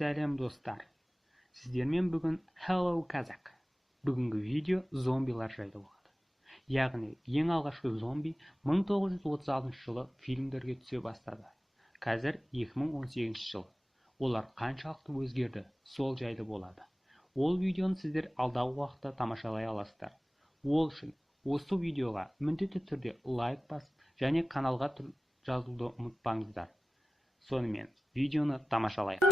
Сәлем достар, сіздермен бүгін Hello Kazakh. Бүгінгі видео зомбилар жайлы болады. Яғни ең алғашқы зомби 1936 жылы фильмдерге түсе бастады. Қазір 2018 жыл. Олар қаншалықты өзгерді, сол жайлы болады. Ол видеоны сіздер алдағы уақытта тамашалай аласыздар. Ол үшін осы видеоға міндетті түрде лайк басып, және каналға жазылуды ұмытпаңыздар. Сонымен видеоны тамашалайық.